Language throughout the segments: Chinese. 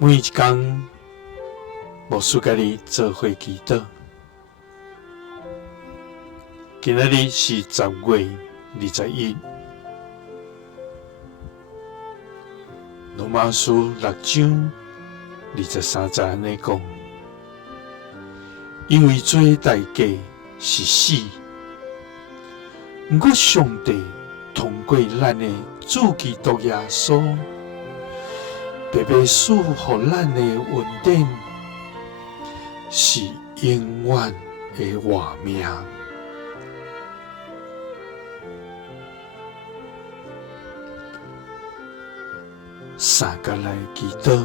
每一天，牧师甲你做伙祈祷。今仔日是10月21日，罗马书6章23节安尼讲：因为做代价是死，毋过上帝通过咱的主基督耶稣，白白赐予咱的恩典，是永远的活命。三角来祈祷，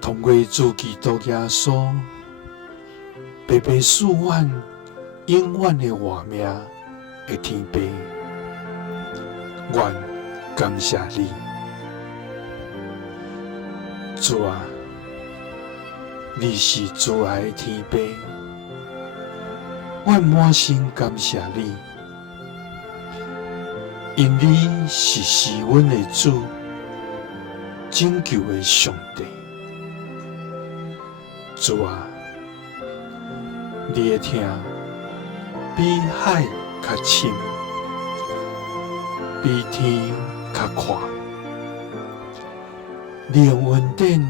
通过主基督耶稣，白白赐阮永远的活命的天父，愿感谢你，主啊，你是慈爱的天父，我满心感谢你。因你是施恩的主，拯救的上帝。主啊，你的听比海较深，比天较宽。你用恩典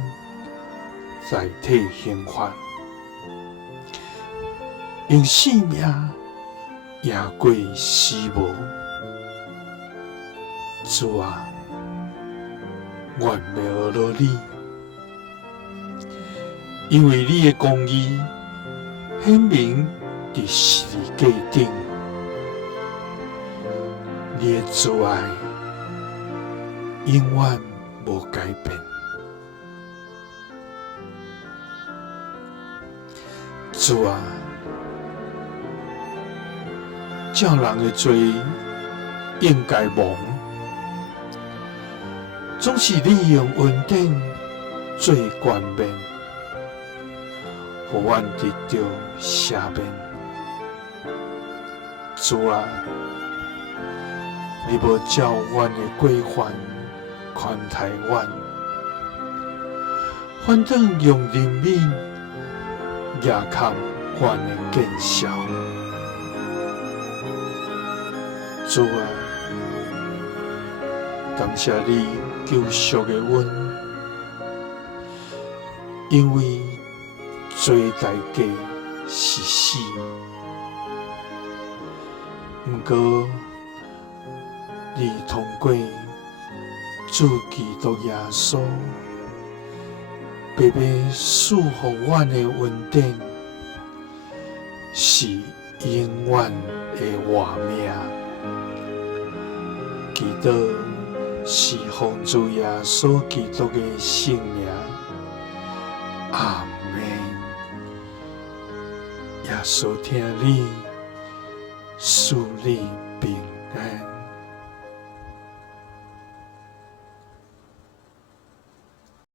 代替刑罚，用性命赢过死亡。主啊，愿要学了你，因为你的公义显明伫世界顶，你的慈爱永远无改变。主啊，照人的罪应该忘。总是你用恩典做冠冕，互阮得到赦免。主啊，你无照阮的过犯宽待阮，反倒用怜悯压扛阮的见笑。主啊，感谢你救赎的恩，因为做代价是死，毋过你通过主基督耶稣，白白赐予阮的恩典，是永远的活命。祈祷是奉主耶稣基督的圣名，阿门。耶稣听你，赐你平安。